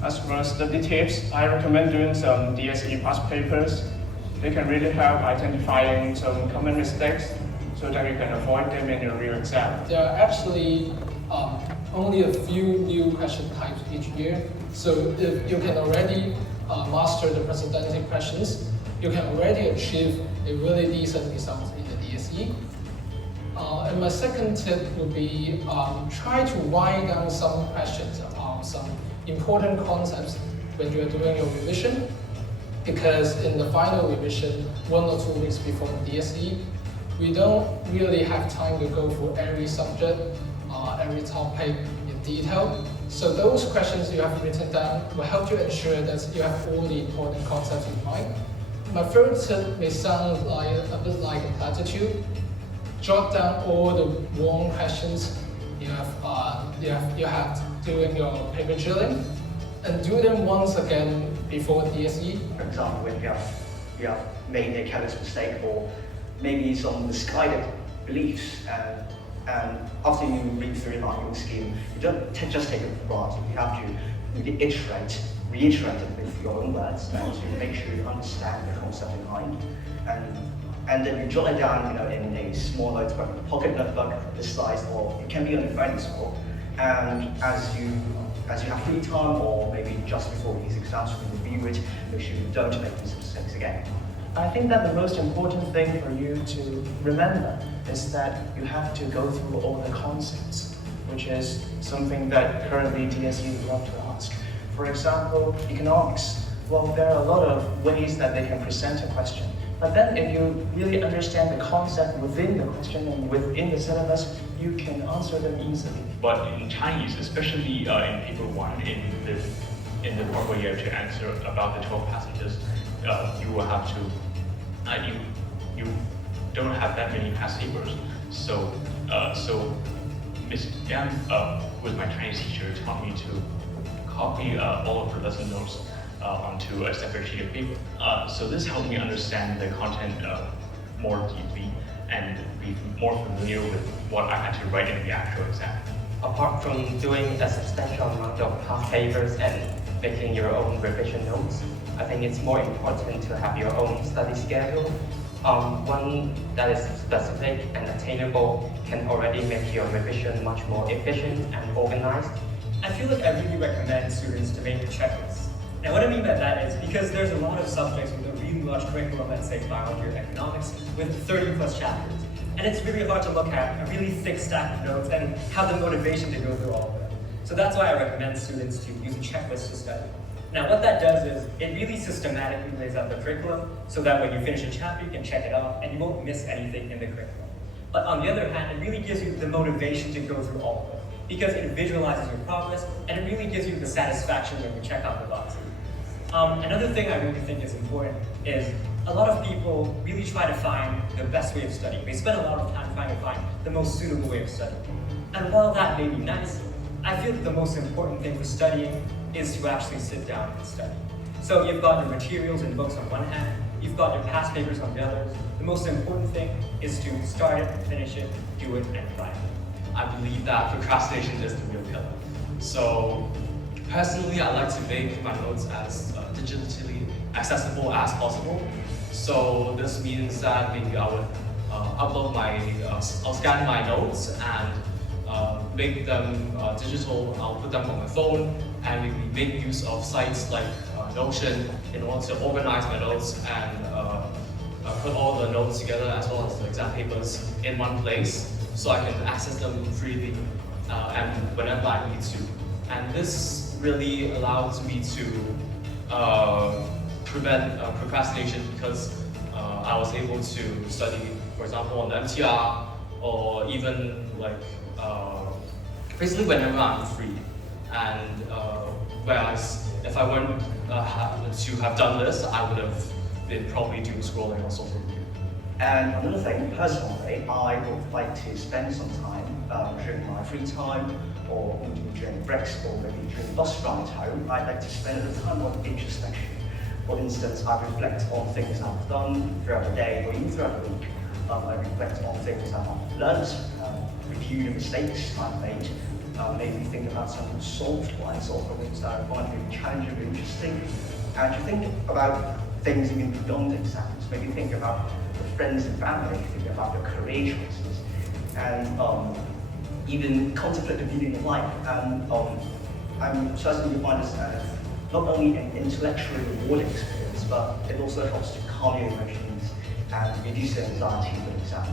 As for study tips, I recommend doing some DSE past papers. They can really help identifying some common mistakes so that you can avoid them in your real exam. There are actually only a few new question types each year. So if you can already master the precedented questions, you can already achieve a really decent result in the DSE. And my second tip would be try to write down some questions about some important concepts when you are doing your revision, because in the final revision, 1 or 2 weeks before the DSE, we don't really have time to go through every subject, every topic in detail. So those questions you have written down will help you ensure that you have all the important concepts in mind. My third tip may sound like a bit like a platitude. Jot down all the wrong questions you have during your paper drilling, and do them once again before DSE. For example, when you have made a careless mistake or maybe some misguided beliefs, and after you read through the marking scheme, you don't just take it for granted. You have to reiterate it with your own words, and to make sure you understand the concept behind. And then you jot it down, in a small notebook, pocket notebook this size, or it can be on your phone as well. And as you have free time, or maybe just before these exams, you can review it, make sure you don't make these mistakes again. I think that the most important thing for you to remember is that you have to go through all the concepts, which is something that currently DSE would love to ask. For example, economics. Well, there are a lot of ways that they can present a question. But then if you really understand the concept within the question and within the syllabus, you can answer them easily. But in Chinese, especially in paper 1, in the part where you have to answer about the 12 passages, you will have to, you don't have that many past papers. So Miss Yang, who was my Chinese teacher, taught me to copy all of her lesson notes onto a separate sheet of paper. So this helped me understand the content more deeply and be more familiar with what I had to write in the actual exam. Apart from doing a substantial amount of past papers and making your own revision notes, I think it's more important to have your own study schedule. One that is specific and attainable can already make your revision much more efficient and organized. I feel like I really recommend students to make a checklist. Now what I mean by that is because there's a lot of subjects with a really large curriculum, let's say biology or economics, with 30 plus chapters. And it's really hard to look at a really thick stack of notes and have the motivation to go through all of them. So that's why I recommend students to use a checklist to study. Now what that does is it really systematically lays out the curriculum so that when you finish a chapter you can check it off and you won't miss anything in the curriculum. But on the other hand, it really gives you the motivation to go through all of them because it visualizes your progress and it really gives you the satisfaction when you check off the boxes. Another thing I really think is important is a lot of people really try to find the best way of studying. They spend a lot of time trying to find the most suitable way of studying. And while that may be nice, I feel that the most important thing for studying is to actually sit down and study. So you've got your materials and books on one hand, you've got your past papers on the other. The most important thing is to start it, finish it, do it, and apply it. I believe that procrastination is the real killer. So personally, I like to make my notes as digitally accessible as possible. So this means that maybe I would I'll scan my notes and make them digital. I'll put them on my phone and maybe make use of sites like Notion in order to organize my notes and put all the notes together as well as the exam papers in one place so I can access them freely and whenever I need to. And this really allows me to prevent procrastination because I was able to study, for example, on the MTR or even like basically whenever I'm free. And whereas if I weren't to have done this, I would have been probably doom scrolling on social media. And another thing, personally, I would like to spend some time during my free time or during breaks or maybe during bus rides home. I'd like to spend a little time on introspection. For instance, I reflect on things I've done throughout the day or even throughout the week. I reflect on things that I've learned, review the mistakes I've made, maybe think about some solved ones or problems that are going to be challenging or interesting. And to think about things even beyond exams, maybe think about the friends and family, think about the career choices, and even contemplate the meaning of life. And I'm certainly you find this as not only an intellectually rewarding experience, but it also helps to calm your emotions and reduce the anxiety for the exam.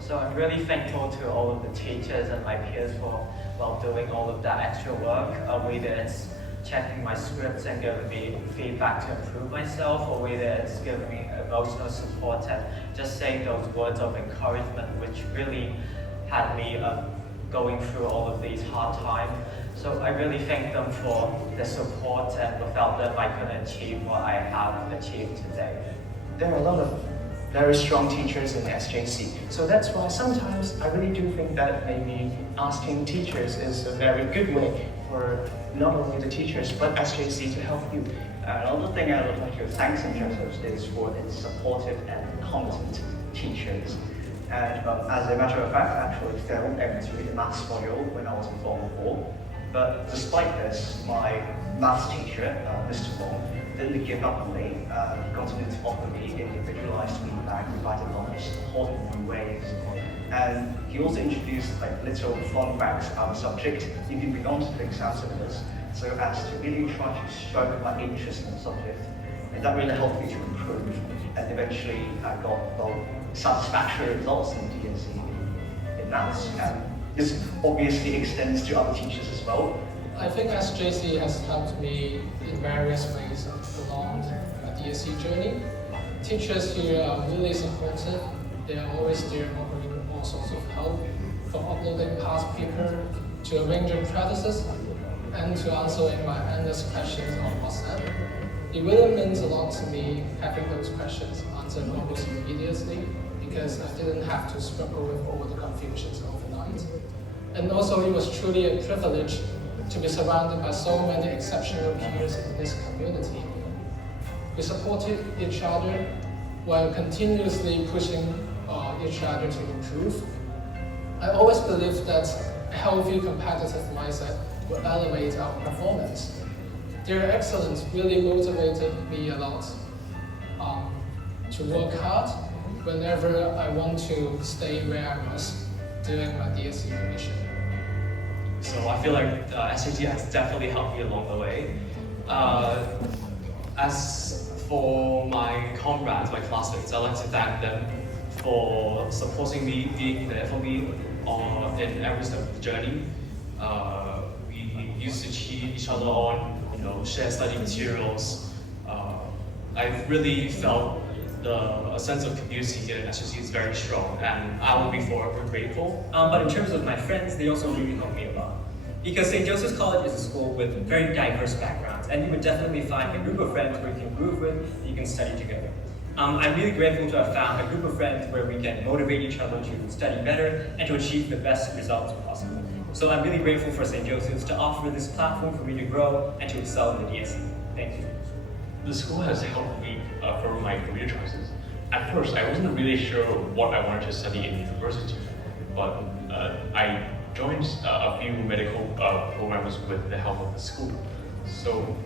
So I'm really thankful to all of the teachers and my peers for doing all of that extra work, whether it's checking my scripts and giving me feedback to improve myself, or whether it's giving me emotional support and just saying those words of encouragement, which really had me going through all of these hard times. So I really thank them for the support, and without them I couldn't achieve what I have achieved today. There are a lot of very strong teachers in SJC. So that's why sometimes I really do think that maybe asking teachers is a very good way for not only the teachers but SJC to help you. Another thing I would like to thank St. Joseph's is for its supportive and competent teachers. And as a matter of fact, I actually failed every maths module when I was in Form 4. But despite this, my maths teacher, Mr. Wong, didn't give up on me. He continued to offer me individualized feedback, provided a lot of support in new ways. And he also introduced little fun facts about the subject, even beyond the exam syllabus, so as to really try to stoke my interest in the subject. And that really helped me to improve. And eventually I got satisfactory results in DSE in maths. And this obviously extends to other teachers as well. I think SJC has helped me in various ways along my DSC journey. Teachers here are really supportive. They are always there offering all sorts of help, from uploading past paper to arranging practices and to answering my endless questions on WhatsApp. It really means a lot to me having those questions answered almost immediately, because I didn't have to struggle with all the confusions overnight. And also it was truly a privilege to be surrounded by so many exceptional peers in this community. We supported each other while continuously pushing each other to improve. I always believe that a healthy competitive mindset will elevate our performance. Their excellence really motivated me a lot to work hard whenever I want to stay where I was during my DSC admission. So I feel like SJC has definitely helped me along the way. As for my comrades, my classmates, I'd like to thank them for supporting me, being there for me in every step of the journey. We used to cheer each other on, share study materials. I really felt a sense of community here in SJC is very strong, and I will be forever grateful. But in terms of my friends, they also really helped me a lot. Because St. Joseph's College is a school with very diverse backgrounds, and you would definitely find a group of friends where you can groove with and you can study together. I'm really grateful to have found a group of friends where we can motivate each other to study better and to achieve the best results possible. So I'm really grateful for St. Joseph's to offer this platform for me to grow and to excel in the DSC. Thank you. The school has helped me for my career choices. At first, I wasn't really sure what I wanted to study in university, but I joined a few medical programs with the help of the school. So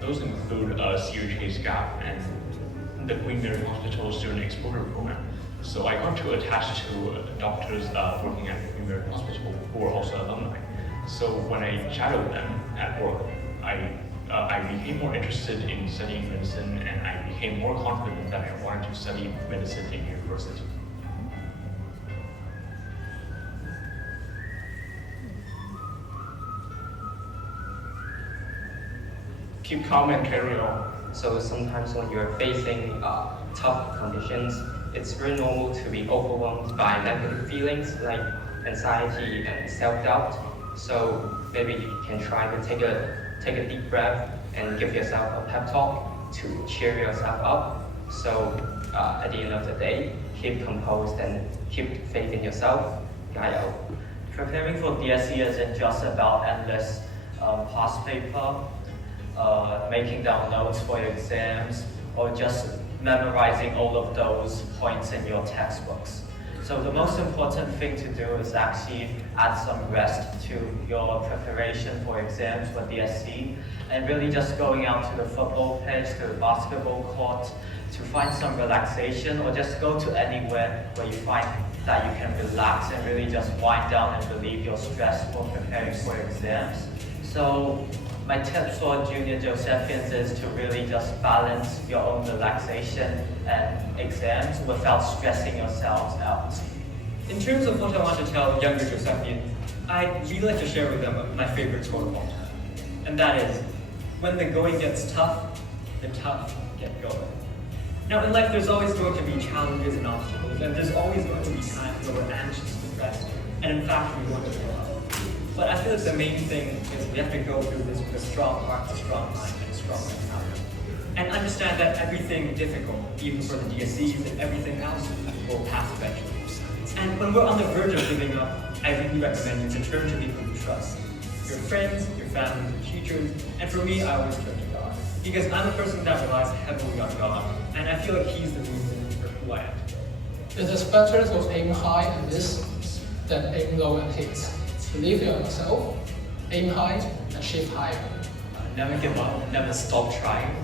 those include CUHK's GAP and the Queen Mary Hospital Student Exposure Program. So I got to attach to doctors working at the Queen Mary Hospital who are also alumni. So when I shadowed them at work, I became more interested in studying medicine, and I became more confident that I wanted to study medicine in university. Keep calm and carry on. So sometimes when you're facing tough conditions, it's very normal to be overwhelmed by negative feelings like anxiety and self-doubt. So maybe you can try to take a deep breath and give yourself a pep talk to cheer yourself up. So at the end of the day, keep composed and keep faith in yourself. Gaio. Preparing for DSC isn't just about endless past paper, making down notes for your exams, or just memorizing all of those points in your textbooks. So the most important thing to do is actually add some rest to your preparation for exams for DSC, and really just going out to the football pitch, to the basketball court, to find some relaxation, or just go to anywhere where you find that you can relax and really just wind down and relieve your stress for preparing for exams. So my tips for junior Josephians is to really just balance your own relaxation and exams without stressing yourselves out. In terms of what I want to tell younger Josephians, I'd really like to share with them my favorite quote of all time. And that is, when the going gets tough, the tough get going. Now in life there's always going to be challenges and obstacles, and there's always going to be times where we're anxious, depressed, and in fact we want to give up. But I feel like the main thing is we have to go through this with a strong heart, a strong mind, and a strong mentality. And understand that everything difficult, even for the DSCs and everything else, will pass eventually. And when we're on the verge of giving up, I really recommend you to turn to people you trust. Your friends, your family, your teachers, and for me, I always turn to God. Because I'm a person that relies heavily on God, and I feel like He's the reason for who I am today. It is better to aim high and miss than aim low and hit. Believe in yourself, aim high, and shift higher. Never give up, never stop trying.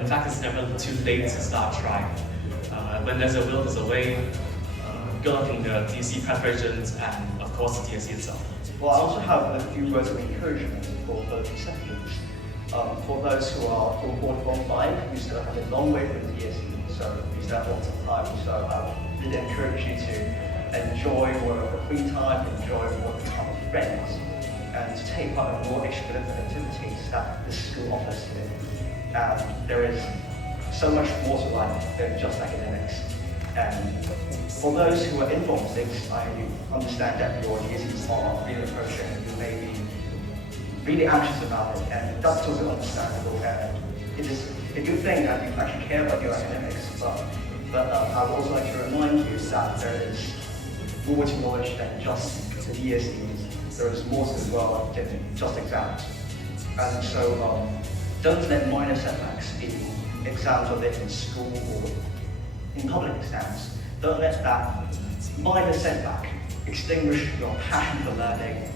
In fact, it's never too late to start trying. When there's a will, there's a way. Good luck in the DSC preparations and, of course, the DSC itself. Well, I also have a few words of encouragement for those recipients. For those who are from Form 5, we still have a long way from DSC, so we still have lots of time. So I really encourage you to enjoy your free time, enjoy your time with friends, and to take part in more extracurricular activities that the school offers you. There is so much more to life than just academics. And for those who are in Form 6, I understand that your DSCs are really approaching and you may be really anxious about it, and that's totally understandable. And it is a good thing that you actually care about your academics, but I would also like to remind you that there is more to knowledge than just the DSCs. There is more to the world than just exams. And so don't let minor setbacks in exams, whether in school or in public exams, don't let that minor setback extinguish your passion for learning,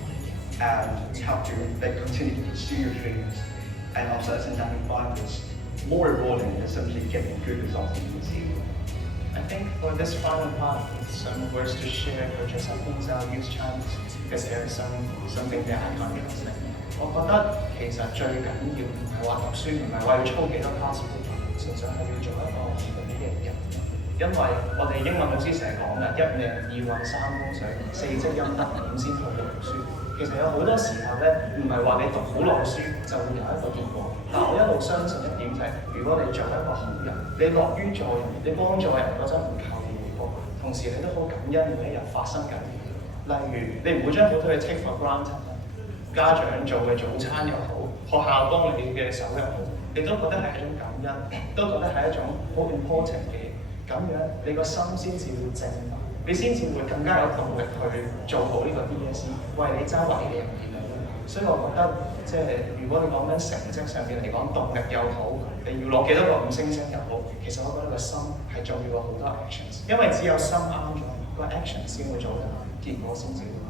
and you have to continue to pursue your dreams. And I'm certain that you find this more rewarding than simply getting good results in DSC. I think for this final part, some words to share for Josephines our youth channels, because there is something that I can't translate. 我覺得其實最緊要唔係話讀書，唔係話要操幾多 pass paper， 純粹係要做一個好嘅人。因為我哋英文老師成日講嘅一命二運三風水四積陰德五先去到讀書。其實有好多時候咧，唔係話你讀好耐書就會有一個結果。但我一路相信一點就係，如果你做一個好人，你樂於助人，你幫助人嗰陣唔求回報，同時你都好感恩每一日發生緊嘅嘢。例如你唔會將好多嘢 take for granted。家長做嘅早餐又好，學校幫你嘅手又好，你都覺得係一種感恩，都覺得係一種好 important 嘅嘢。咁樣你個心先至會正化，你先至會更加有動力去做好呢個 DSC， 為你周圍嘅人而努力。所以我覺得即係如果你講緊成績上面嚟講，動力又好，你要攞幾多個5星星又好，其實我覺得個心係重要過好多 actions， 因為只有心啱咗，個 action 先會做得，結果先至會。